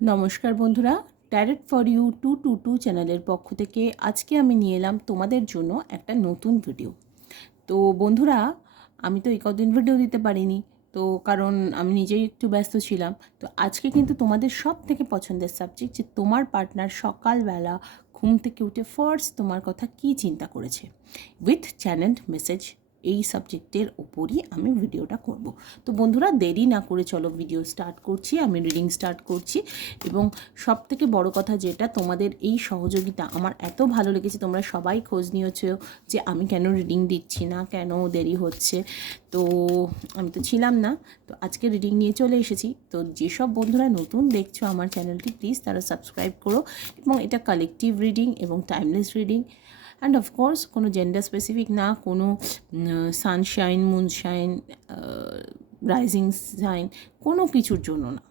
নমস্কার বন্ধুরা, tarot for you 222 চ্যানেলের পক্ষ থেকে আজকে আমি নিয়ে এলাম তোমাদের জন্য একটা নতুন ভিডিও। তো বন্ধুরা, আমি তো এই কদিন ভিডিও দিতে পারিনি, তো কারণ আমি নিজেই একটু ব্যস্ত ছিলাম। তো আজকে কিন্তু তোমাদের সব থেকে পছন্দের সাবজেক্ট, যে তোমার পার্টনার সকালবেলা ঘুম থেকে উঠে ফার্স্ট তোমার কথা কী চিন্তা করেছে, উইথ চ্যানেলড মেসেজ। এই সাবজেক্টের ওপরই আমি ভিডিওটা করব। তো বন্ধুরা, দেরি না করে চলো ভিডিও স্টার্ট করছি, আমি রিডিং স্টার্ট করছি। এবং সব থেকে বড় কথা যেটা, তোমাদের এই সহযোগিতা আমার এত ভালো লেগেছে, তোমরা সবাই খোঁজ নিয়েছো যে আমি কেন রিডিং দিচ্ছি না, কেন দেরি হচ্ছে। তো আমি তো ছিলাম না, তো আজকে রিডিং নিয়ে চলে এসেছি। তো যেসব বন্ধুরা নতুন দেখছো আমার চ্যানেলটি, প্লিজ তারা সাবস্ক্রাইব করো। এবং এটা কালেকটিভ রিডিং এবং টাইমলেস রিডিং, অ্যান্ড অফকোর্স কোনো জেন্ডার স্পেসিফিক না, কোনো সানশাইন, মুনশাইন, রাইজিং সাইন, কোনো কিছুর জন্য না,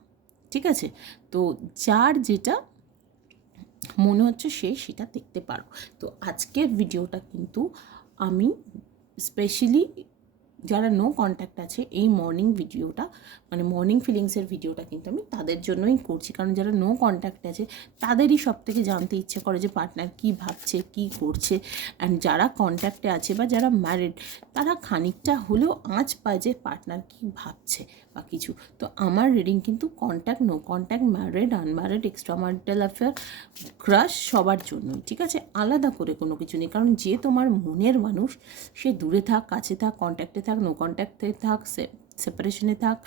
ঠিক আছে? তো যার যেটা মনে হচ্ছে সে সেটা দেখতে পারো। তো আজকের ভিডিওটা কিন্তু আমি স্পেশালি যারা নো কন্ট্যাক্ট আছে, এই মর্নিং ভিডিওটা মানে মর্নিং ফিলিংসের ভিডিওটা কিন্তু আমি তাদের জন্যই করছি। কারণ যারা নো কন্ট্যাক্ট আছে তাদেরই সব থেকে জানতে ইচ্ছে করে যে পার্টনার কী ভাবছে, কী করছে। অ্যান্ড যারা কন্ট্যাক্টে আছে বা যারা ম্যারিড, তারা খানিকটা হলেও আঁচ পায় যে পার্টনার কী ভাবছে বা কিছু। তো আমার রিডিং কিন্তু contact, no contact, married, unmarried, extra marital affair, crush, সবার জন্যই, ঠিক আছে? আলাদা করে কোনো কিছু নেই। কারণ যে তোমার মনের মানুষ, সে দূরে থাক, কাছে থাক, কন্ট্যাক্টে থাক, নো কন্ট্যাক্টে থাক, সেপারেশনে থাক,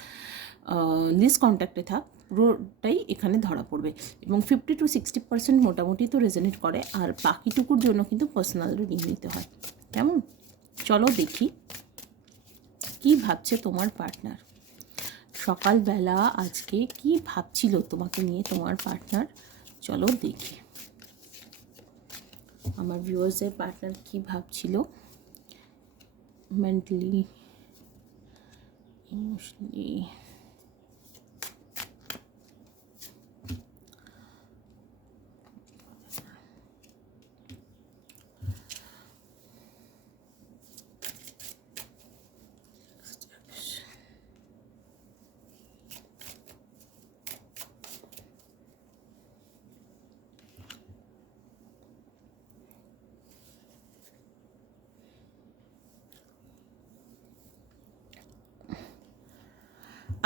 লিস্ট কন্ট্যাক্টে থাক, পুরোটাই এখানে ধরা পড়বে। এবং 50-60% মোটামুটি তো রেজনেট করে, আর বাকিটুকুর জন্য কিন্তু পার্সোনাল রিডিং নিতে হয়। কেমন? চলো দেখি কি ভাবছে তোমার পার্টনার সকালবেলা, আজকে কি ভাবছিল তোমাকে নিয়ে তোমার পার্টনার। চলো দেখি আমার ভিউয়ার্সের পার্টনার কি ভাবছিল মেন্টালি, ইমোশনালি।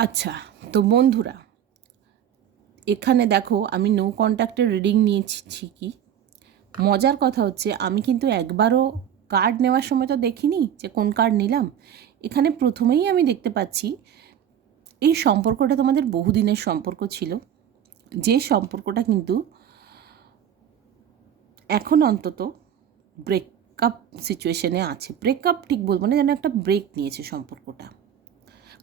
আচ্ছা, তো বন্ধুরা, এখানে দেখো আমি নো কন্ট্যাক্টের রিডিং নিয়েছি। কি মজার কথা হচ্ছে, আমি কিন্তু একবারও কার্ড নেওয়ার সময় তো দেখিনি যে কোন কার্ড নিলাম। এখানে প্রথমেই আমি দেখতে পাচ্ছি এই সম্পর্কটা তোমাদের বহুদিনের সম্পর্ক ছিল, যে সম্পর্কটা কিন্তু এখন অন্তত ব্রেকআপ সিচুয়েশনে আছে। ব্রেকআপ ঠিক বলবো না, যেন একটা ব্রেক নিয়েছে সম্পর্কটা।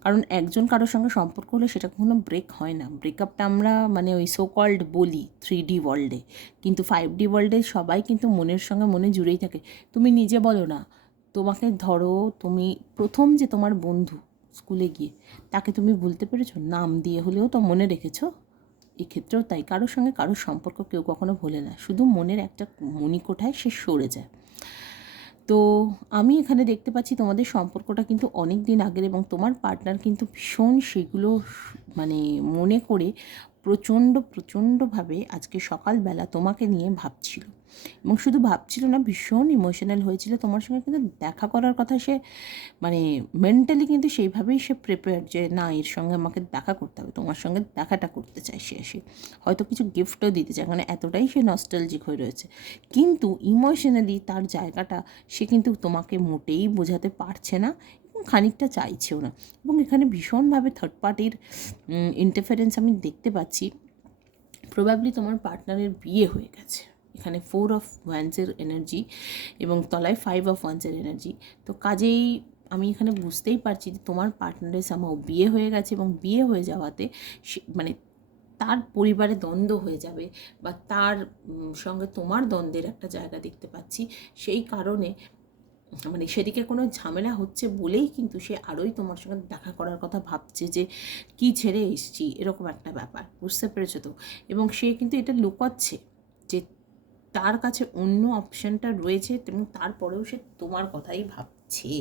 কারণ একজন কারোর সঙ্গে সম্পর্ক হলে সেটা কখনো ব্রেক হয় না। ব্রেকআপটা আমরা মানে ওই সো কল্ড বলি 3D ওয়ার্ল্ডে, কিন্তু 5D ওয়ার্ল্ডে সবাই কিন্তু মনের সঙ্গে মনে জুড়েই থাকে। তুমি নিজে বলো না, তোমাকে ধরো তুমি প্রথম যে তোমার বন্ধু স্কুলে গিয়ে, তাকে তুমি ভুলতে পেরেছো? নাম দিয়ে হলেও তো মনে রেখেছো। এক্ষেত্রেও তাই, কারোর সঙ্গে কারোর সম্পর্ক কেউ কখনো ভোলে না, শুধু মনের একটা মণিকোঠায় সে সরে যায়। তো আমি এখানে দেখতে পাচ্ছি তোমাদের সম্পর্কটা কিন্তু অনেক দিন আগের, এবং তোমার পার্টনার কিন্তু ভীষণ সেগুলো মানে মনে করে প্রচণ্ডভাবে আজকে সকালবেলা তোমাকে নিয়ে ভাবছিল। এবং শুধু ভাবছিল না, ভীষণ ইমোশনাল হয়েছিল তোমার সঙ্গে কিন্তু দেখা করার কথা। সে মানে মেন্টালি কিন্তু সেইভাবেই সে প্রিপেয়ার যে না, এর সঙ্গে আমাকে দেখা করতে হবে, তোমার সঙ্গে দেখাটা করতে চায় সে এসে, হয়তো কিছু গিফটও দিতে চায়, মানে এতটাই সে নস্টালজিক হয়ে রয়েছে। কিন্তু ইমোশনালি তার জায়গাটা সে কিন্তু তোমাকে মোটেই বোঝাতে পারছে না, এবং খানিকটা চাইছেও না। এবং এখানে ভীষণভাবে থার্ড পার্টির ইন্টারফারেন্স আমি দেখতে পাচ্ছি। প্রবাবলি তোমার পার্টনারের বিয়ে হয়ে গেছে। এখানে 4 অফ ওয়ান্সের এনার্জি এবং তলায় 5 অফ ওয়ান্সের এনার্জি। তো কাজেই আমি এখানে বুঝতেই পারছি যে তোমার পার্টনারের সামাও বিয়ে হয়ে গেছে, এবং বিয়ে হয়ে যাওয়াতে মানে তার পরিবারে দ্বন্দ্ব হয়ে যাবে, বা তার সঙ্গে তোমার দ্বন্দ্বের একটা জায়গা দেখতে পাচ্ছি। সেই কারণে মানে সেদিকে কোনো ঝামেলা হচ্ছে বলেই কিন্তু সে আরোই তোমার সঙ্গে দেখা করার কথা ভাবছে, যে কি ছেড়ে এসছি, এরকম একটা ব্যাপার, বুঝতে পেরেছো তো? এবং সে কিন্তু এটা লুকাচ্ছে যে তার কাছে অন্য অপশানটা রয়েছে, এবং তারপরেও সে তোমার কথাই ভাবছে।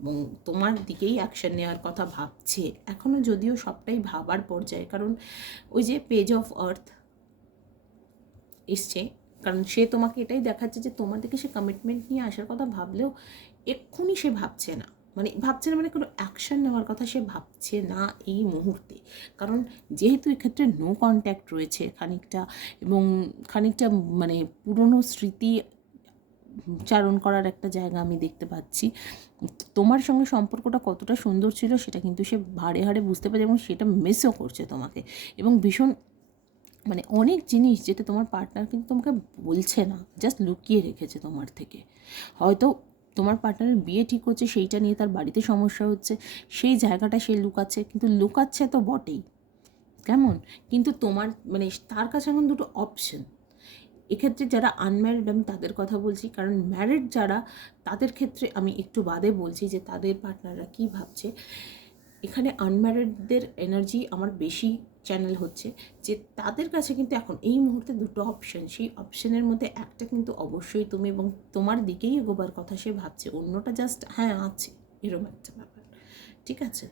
এবং তোমার দিকেই অ্যাকশন নেওয়ার কথা ভাবছে এখনও, যদিও সবটাই ভাবার পর্যায়ে। কারণ ওই যে পেজ অফ আর্থ এসছে, কারণ সে তোমাকে এটাই দেখাচ্ছে যে তোমার দিকে সে কমিটমেন্ট নিয়ে আসার কথা ভাবলেও এক্ষুনি সে ভাবছে না, মানে কোনো অ্যাকশন নেওয়ার কথা সে ভাবছে না এই মুহূর্তে। কারণ যেহেতু এক্ষেত্রে নো কন্ট্যাক্ট রয়েছে খানিকটা, এবং খানিকটা মানে পুরনো স্মৃতি চারণ করার একটা জায়গা আমি দেখতে পাচ্ছি। তোমার সঙ্গে সম্পর্কটা কতটা সুন্দর ছিল সেটা কিন্তু সে হাড়ে হাড়ে বুঝতে পারছে, এবং সেটা মিসও করছে তোমাকে। এবং ভীষণ মানে অনেক জিনিস যেটা তোমার পার্টনার কিন্তু তোমাকে বলছে না, জাস্ট লুকিয়ে রেখেছে তোমার থেকে। হয়তো তোমার পার্টনারের বিয়ে ঠিক হচ্ছে, সেইটা নিয়ে তার বাড়িতে সমস্যা হচ্ছে, সেই জায়গাটা সে লুকাচ্ছে, কিন্তু লুকাচ্ছে তো বটেই, কেমন? কিন্তু তোমার মানে তার কাছে এখন দুটো অপশন। এক্ষেত্রে যারা আনম্যারিড আমি তাদের কথা বলছি, কারণ ম্যারিড যারা তাদের ক্ষেত্রে আমি একটু বাদে বলছি যে তাদের পার্টনাররা কী ভাবছে। এখানে আনম্যারিডদের এনার্জি আমার বেশি চ্যানেল হচ্ছে, যে তাদের কাছে কিন্তু এখন এই মুহূর্তে দুটো অপশন, সেই অপশনের মধ্যে একটা কিন্তু অবশ্যই তুমি, এবং তোমার দিকেই এগোবার কথা সে ভাবছে, অন্যটা জাস্ট হ্যাঁ আছে, এরকম একটা ব্যাপার। ঠিক আছে,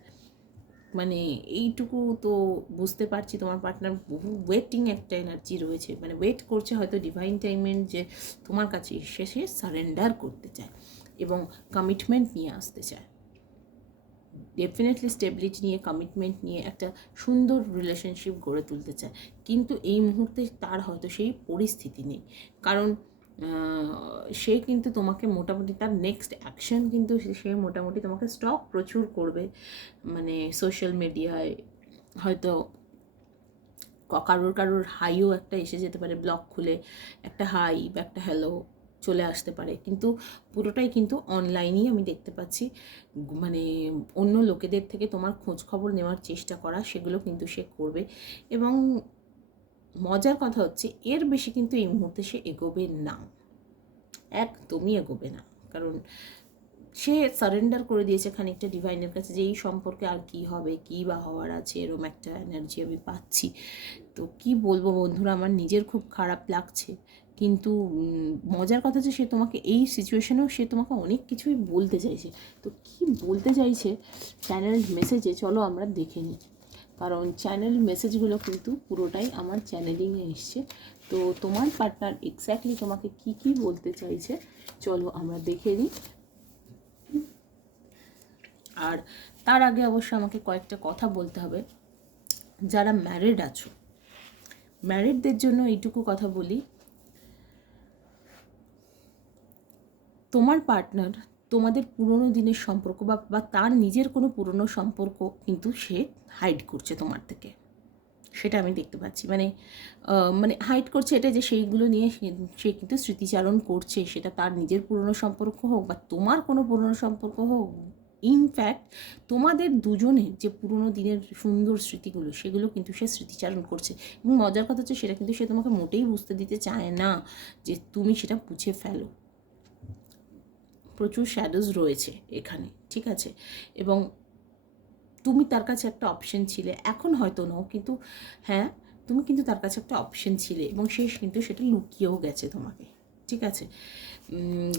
মানে এইটুকু তো বুঝতে পারছি তোমার পার্টনার বহু ওয়েটিং একটা এনার্জি রয়েছে, মানে ওয়েট করছে হয়তো ডিভাইন টাইমের যে তোমার কাছে এসে সে সারেন্ডার করতে চায় এবং কমিটমেন্ট নিয়ে আসতে চায়, ডেফিনেটলি স্টেবিলিটি নিয়ে, কমিটমেন্ট নিয়ে একটা সুন্দর রিলেশনশিপ গড়ে তুলতে চায়। কিন্তু এই মুহূর্তে তার হয়তো সেই পরিস্থিতি নেই, কারণ সে কিন্তু তোমাকে মোটামুটি তার নেক্সট অ্যাকশন কিন্তু সে মোটামুটি তোমাকে স্টক প্রচুর করবে, মানে সোশ্যাল মিডিয়ায় হয়তো কারোর হাইও একটা এসে যেতে পারে, ব্লগ খুলে একটা হাই বা একটা হ্যালো চলে আসতে পারে, কিন্তু পুরোটাই কিন্তু অনলাইনেই আমি দেখতে পাচ্ছি। মানে অন্য লোকেদের থেকে তোমার খোঁজ খবর নেওয়ার চেষ্টা করা, সেগুলো কিন্তু সে করবে। এবং মজার কথা হচ্ছে এর বেশি কিন্তু এই মুহূর্তে সে এগোবে না, একদমই এগোবে না। কারণ সে সারেন্ডার করে দিয়েছে খানিকটা ডিভাইনের কাছে, যে এই সম্পর্কে আর কি হবে, কী বা হওয়ার আছে, এরম একটা এনার্জি আমি পাচ্ছি। তো কি বলবো বন্ধুরা, আমার নিজের খুব খারাপ লাগছে। কিন্তু মজার কথা যে সে তোমাকে এই সিচুয়েশনেও সে তোমাকে অনেক কিছুই বলতে চাইছে। তো কি বলতে চাইছে চ্যানেল মেসেজে, চলো আমরা দেখে নিই। কারণ চ্যানেল মেসেজগুলো কিন্তু পুরোটাই আমার চ্যানেলিংয়ে এসছে। তো তোমার পার্টনার এক্স্যাক্টলি তোমাকে কি কি বলতে চাইছে চলো আমরা দেখে নিই। আর তার আগে অবশ্য আমাকে কয়েকটা কথা বলতে হবে। যারা ম্যারিড আছো, ম্যারিডদের জন্য এইটুকু কথা বলি, তোমার পার্টনার তোমাদের পুরনো দিনের সম্পর্ক বা তার নিজের কোনো পুরনো সম্পর্ক কিন্তু সে হাইড করছে তোমার থেকে, সেটা আমি দেখতে পাচ্ছি। মানে হাইড করছে এটা যে সেইগুলো নিয়ে সে কিন্তু স্মৃতিচারণ করছে, সেটা তার নিজের পুরনো সম্পর্ক হোক বা তোমার কোনো পুরনো সম্পর্ক হোক। ইনফ্যাক্ট তোমাদের দুজনের যে পুরনো দিনের সুন্দর স্মৃতিগুলো, সেগুলো কিন্তু সে স্মৃতিচারণ করছে। এবং মজার কথা হচ্ছে সেটা কিন্তু সে তোমাকে মোটেই বুঝতে দিতে চায় না যে তুমি সেটা বুঝে ফেলো। প্রচুর শ্যাডোজ রয়েছে এখানে, ঠিক আছে? এবং তুমি তার কাছে একটা অপশন ছিলে, এখন হয়তো নাও, কিন্তু হ্যাঁ তুমি কিন্তু তার কাছে একটা অপশন ছিলে, এবং সে কিন্তু সেটা লুকিয়েও গেছে তোমাকে, ঠিক আছে?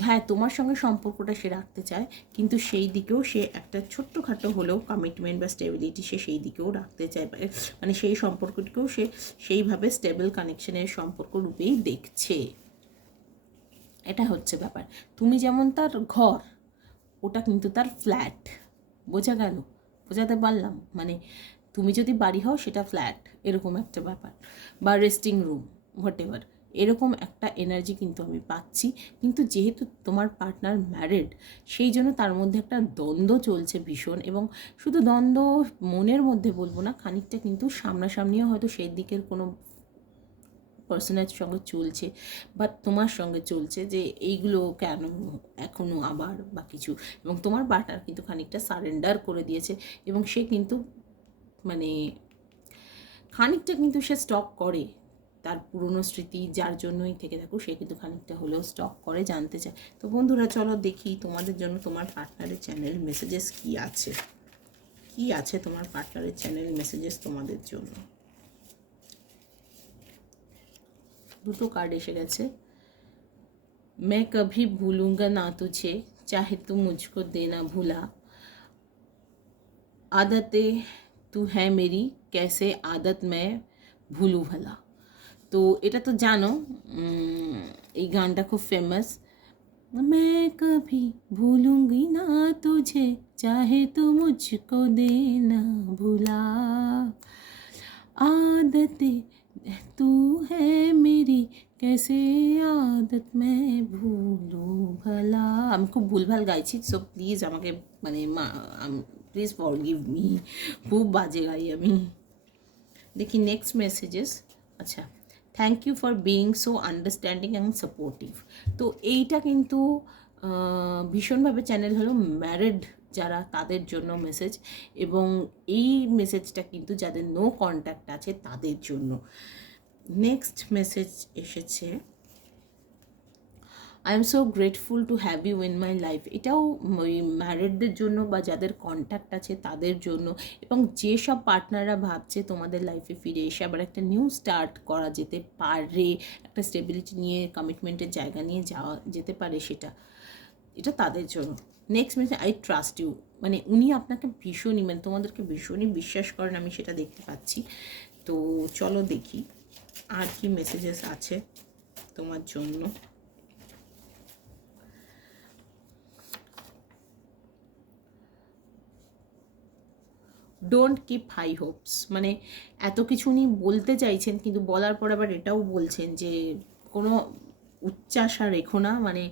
হ্যাঁ তোমার সঙ্গে সম্পর্কটা সে রাখতে চায়, কিন্তু সেই দিকেও সে একটা ছোট্টখাটো হলেও কমিটমেন্ট বা স্টেবিলিটি সে সেই দিকেও রাখতে চায়, মানে সেই সম্পর্কটিকেও সে সেইভাবে স্টেবল কানেকশনের সম্পর্ক রূপেই দেখছে। এটা হচ্ছে ব্যাপার। তুমি যেমন তার ঘর, ওটা কিন্তু তার ফ্ল্যাট। বোঝা গেল? বোঝাতে পারলাম? মানে তুমি যদি বাড়ি হও সেটা ফ্ল্যাট, এরকম একটা ব্যাপার, বা রেস্টিং রুম, হোয়াট এভার, এরকম একটা এনার্জি কিন্তু আমি পাচ্ছি। কিন্তু যেহেতু তোমার পার্টনার ম্যারিড, সেই জন্য তার মধ্যে একটা দ্বন্দ্ব চলছে ভীষণ, এবং শুধু দ্বন্দ্ব মনের মধ্যে বলবো না, খানিকটা কিন্তু সামনাসামনিও হয়তো সেই দিকের কোনো পার্সনের সঙ্গে চলছে বা তোমার সঙ্গে চলছে, যে এইগুলো কেন এখনও আবার বা কিছু। এবং তোমার পার্টনার কিন্তু খানিকটা সারেন্ডার করে দিয়েছে, এবং সে কিন্তু মানে খানিকটা কিন্তু সে স্টক করে তার পুরনো স্মৃতি, যার জন্যই থেকে থাকো সে কিন্তু খানিকটা হলেও স্টক করে, জানতে চায়। তো বন্ধুরা চলো দেখি তোমাদের জন্য তোমার পার্টনারের চ্যানেল মেসেজেস কী আছে, কী আছে তোমার পার্টনারের চ্যানেল মেসেজেস তোমাদের জন্য। দুটো কার্ড এসে গেছে। मैं कभी भूलूंगा ना तुझे चाहे तू मुझको देना भूला, आदतें तू है मेरी कैसे आदत मैं ভুলু ভালা। তো এটা তো জানো, এই গানটা খুব ফেমাস। मैं कभी भूलूंगी ना तुझे चाहे तो मुझको देना भुला आदतें तू है मेरी कैसे आदत मैं ভুলু ভালা। আমি খুব ভুলভাল গাইছি, সো প্লিজ আমাকে মানে প্লিজ ফরগিভ মি, খুব বাজে গাই আমি। দেখি নেক্সট মেসেজেস। আচ্ছা, thank you for being so understanding and supportive. তো এইটা কিন্তু ভীষণভাবে চ্যানেল হলো ম্যারিড যারা তাদের জন্য মেসেজ, এবং এই মেসেজটা কিন্তু যাদের নো কন্ট্যাক্ট আছে তাদের জন্য। নেক্সট মেসেজ এসেছে, I am so grateful to have you in my life. এটাও ওই ম্যারিডদের জন্য বা যাদের কন্ট্যাক্ট আছে তাদের জন্য, এবং যেসব পার্টনাররা ভাবছে তোমাদের লাইফে ফিরে এসে আবার একটা নিউ স্টার্ট করা যেতে পারে, একটা স্টেবিলিটি নিয়ে কমিটমেন্টের জায়গা নিয়ে যাওয়া যেতে পারে, এটা তাদের জন্য। Next message, I trust you, মানে উনি আপনাকে ভীষণই মানে তোমাদেরকে ভীষণই বিশ্বাস করেন, আমি সেটা দেখতে পাচ্ছি। তো চলো দেখি আর কি মেসেজেস আছে তোমার জন্য। ডোন্ট কিপ হাই হোপস, মানে এত কিছু উনি বলতে চাইছেন কিন্তু বলার পর আবার এটাও বলছেন যে কোনো উচ্চাশা রেখো না। মানে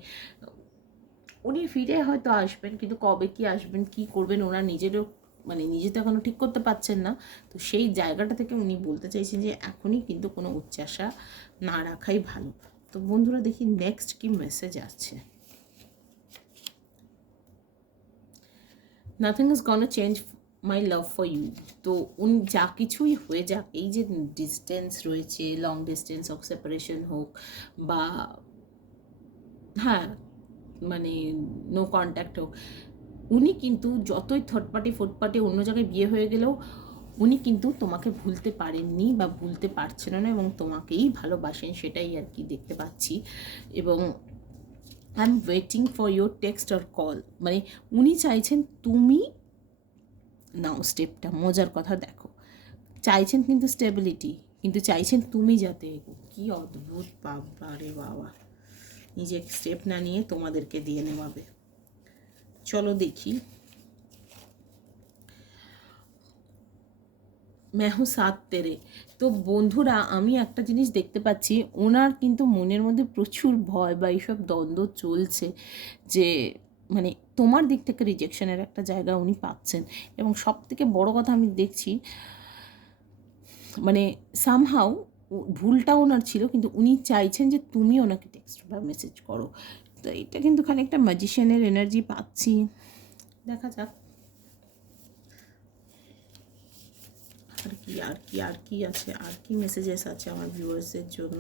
উনি ফিরে হয়তো আসবেন, কিন্তু কবে কি আসবেন কি করবেন ওনার নিজেরও মানে নিজে তো এখনও ঠিক করতে পারছেন না। তো সেই জায়গাটা থেকে উনি বলতে চাইছেন যে এখনই কিন্তু কোনো উচ্চাশা না রাখাই ভালো। তো বন্ধুরা দেখি নেক্সট কি মেসেজ আছে। Nothing is gonna change my love for you. তো উনি যা কিছুই হয়ে যাক, এই যে ডিস্টেন্স রয়েছে, লং ডিস্টেন্স হোক, সেপারেশন হোক, বা হ্যাঁ মানে নো কন্ট্যাক্ট হোক, উনি কিন্তু যতই থার্ড পার্টি ফোর্থ পার্টি অন্য জায়গায় বিয়ে হয়ে গেলেও উনি কিন্তু তোমাকে ভুলতে পারেননি বা ভুলতে পারছেন না, এবং তোমাকেই ভালোবাসেন, সেটাই আর কি দেখতে পাচ্ছি। এবং I am waiting for your text or call, মানে উনি চাইছেন তুমি নাও স্টেপটা। মজার কথা দেখো, চাইছেন কিন্তু স্টেবিলিটি, কিন্তু চাইছেন তুমি যাতে এগো। কি অদ্ভুত বাবা রে বাবা, নিজে স্টেপ না নিয়ে তোমাদেরকে দিয়ে নেওয়াবে। চলো দেখি, মেহু সাত তেরে। তো বন্ধুরা আমি একটা জিনিস দেখতে পাচ্ছি, ওনার কিন্তু মনের মধ্যে প্রচুর ভয় বা এইসব দ্বন্দ্ব চলছে যে মানে তোমার দিক থেকে রিজেকশনের একটা জায়গা উনি পাচ্ছেন। এবং সব থেকে বড়ো কথা আমি দেখছি মানে সামহাউ ভুলটা ওনার ছিল, কিন্তু উনি চাইছেন যে তুমি ওনাকে টেক্সট বা মেসেজ করো। তো এটা কিন্তু খানিকটা ম্যাজিশিয়ানের এনার্জি পাচ্ছি, দেখা যাক আর কি আর কি আর কি আছে, আর কি মেসেজেস আছে আমার ভিউয়ার্সদের জন্য।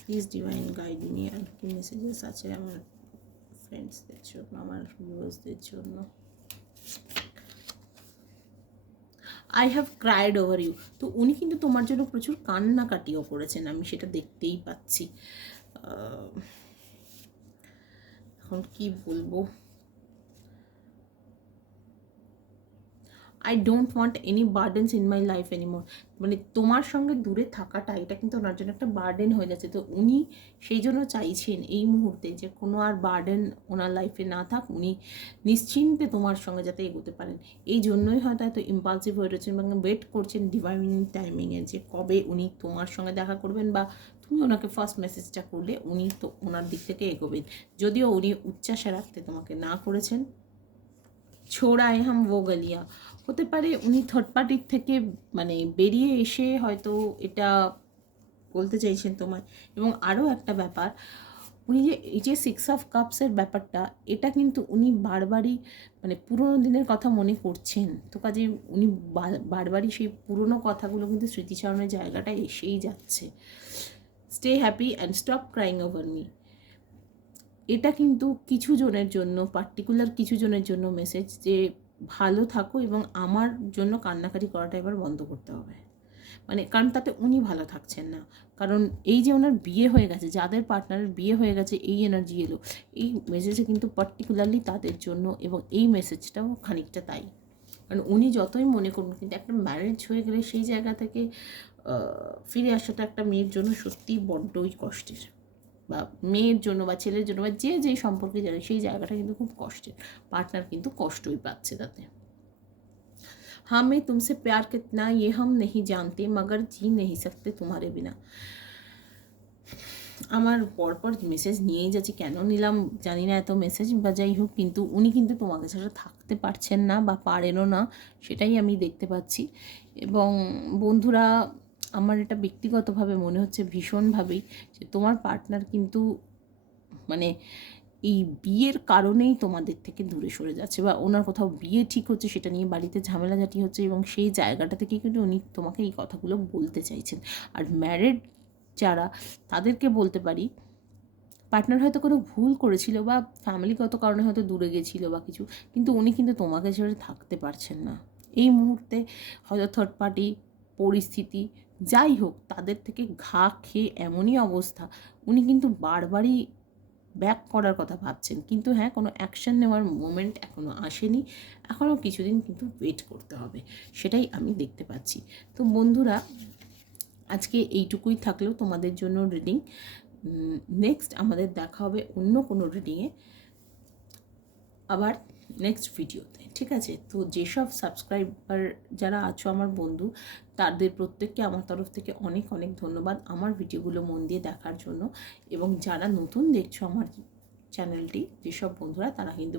প্লিজ ডিভাইন গাইড মি, আর কি মেসেজেস আছে আমার ফ্রেন্ডসদের জন্য, আমার ভিউয়ার্সদের জন্য। I have cried over you. তো উনি কিন্তু তোমার জন্য প্রচুর কান্নাকাটিও করেছেন, আমি সেটা দেখতেই পাচ্ছি। এখন কি বলবো, I don't want any burdens in my life anymore. মানে তোমার সঙ্গে দূরে থাকাটা এটা কিন্তু ওনার জন্য একটা বার্ডেন হয়ে যাচ্ছে। তো উনি সেই জন্য চাইছেন এই মুহূর্তে যে কোনো আর বার্ডেন ওনার লাইফে না থাক, উনি নিশ্চিন্তে তোমার সঙ্গে যাতে এগোতে পারেন। এই জন্যই হয়তো এত ইম্পালসিভ হয়ে রয়েছেন এবং ওয়েট করছেন ডিভাইন টাইমিংয়ে যে কবে উনি তোমার সঙ্গে দেখা করবেন, বা তুমি ওনাকে ফার্স্ট মেসেজটা করলে উনি তো ওনার দিক থেকে এগোবেন। যদিও উনি উচ্চাসা রাখতে তোমাকে না করেছেন। ছোড়ায় হাম ও গলিয়া, হতে পারে উনি থার্ড পার্টির থেকে মানে বেরিয়ে এসে হয়তো এটা বলতে চাইছেন তোমায়। এবং আরও একটা ব্যাপার, উনি যে এই যে 6 অফ কাপসের ব্যাপারটা, এটা কিন্তু উনি বারবারই মানে পুরোনো দিনের কথা মনে করছেন। তো কাজে উনি বারবারই সেই পুরোনো কথাগুলো কিন্তু স্মৃতিচারণের জায়গাটা এসেই যাচ্ছে। Stay happy and stop crying over me. এটা কিন্তু কিছু জনের জন্য, পার্টিকুলার কিছু জনের জন্য মেসেজ যে ভালো থাকো এবং আমার জন্য কান্নাকাটি করাটা এবার বন্ধ করতে হবে। মানে কারণ তাতে উনি ভালো থাকছেন না, কারণ এই যে ওনার বিয়ে হয়ে গেছে, যাদের পার্টনারের বিয়ে হয়ে গেছে, এই এনার্জি এলো, এই মেসেজে কিন্তু পার্টিকুলারলি তাদের জন্য, এবং এই মেসেজটাও খানিকটা তাই। কারণ উনি যতই মনে করুন, কিন্তু একটা ম্যারেজ হয়ে গেলে সেই জায়গা থেকে ফিরে আসাটা একটা মেয়ের জন্য সত্যিই বড্ডই কষ্টের, বা মেয়ের জন্য বা ছেলের জন্য বা যে যেই সম্পর্কে জানে সেই জায়গাটা কিন্তু খুব কষ্টের। পার্টনার কিন্তু কষ্টই পাচ্ছে তাতে। हमें तुमसे प्यार कितना ये हम नहीं जानते मगर जी नहीं सकते तुम्हारे बिना। আমার পরপর মেসেজ নিয়েই যাচ্ছি, কেন নিলাম জানি না এত মেসেজ, বা যাই হোক, কিন্তু উনি কিন্তু তোমাকে ছাড়া থাকতে পারছেন না বা পারেনও না, সেটাই আমি দেখতে পাচ্ছি। এবং বন্ধুরা, আমার এটা ব্যক্তিগতভাবে মনে হচ্ছে ভীষণভাবেই যে তোমার পার্টনার কিন্তু মানে এই বিয়ের কারণেই তোমাদের থেকে দূরে সরে যাচ্ছে, বা ওনার কোথাও বিয়ে ঠিক হচ্ছে সেটা নিয়ে বাড়িতে ঝামেলাঝাটি হচ্ছে, এবং সেই জায়গাটা থেকেই কিন্তু উনি তোমাকে এই কথাগুলো বলতে চাইছেন। আর ম্যারিড যারা, তাদেরকে বলতে পারি পার্টনার হয়তো কোনো ভুল করেছিল বা ফ্যামিলিগত কারণে হয়তো দূরে গেছিলো বা কিছু, কিন্তু উনি কিন্তু তোমাকে ছেড়ে থাকতে পারছেন না এই মুহূর্তে। হয়তো থার্ড পার্টি পরিস্থিতি যাই হোক, তাদের থেকে ঘা খেয়ে এমনই অবস্থা, উনি কিন্তু বারবারই ব্যাক করার কথা ভাবছেন, কিন্তু হ্যাঁ, কোনো অ্যাকশন নেওয়ার মোমেন্ট এখনও আসেনি। এখনও কিছুদিন কিন্তু ওয়েট করতে হবে, সেটাই আমি দেখতে পাচ্ছি। তো বন্ধুরা, আজকে এইটুকুই থাকলো তোমাদের জন্য রিডিং। নেক্সট আমাদের দেখা হবে অন্য কোনো রিডিংয়ে, আবার নেক্সট ভিডিওতে, ঠিক আছে? তো যেসব সাবস্ক্রাইবার যারা আছো আমার বন্ধু, তাদের প্রত্যেককে আমার তরফ থেকে অনেক অনেক ধন্যবাদ আমার ভিডিওগুলো মন দিয়ে দেখার জন্য। এবং যারা নতুন দেখছো আমার চ্যানেলটি, যেসব বন্ধুরা, তারা কিন্তু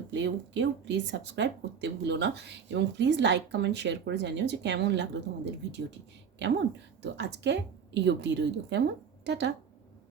কেউ প্লিজ সাবস্ক্রাইব করতে ভুলো না, এবং প্লিজ লাইক কমেন্ট শেয়ার করে জানিও যে কেমন লাগলো তোমাদের ভিডিওটি, কেমন? তো আজকে এই অবধি রইল, কেমন? টাটা।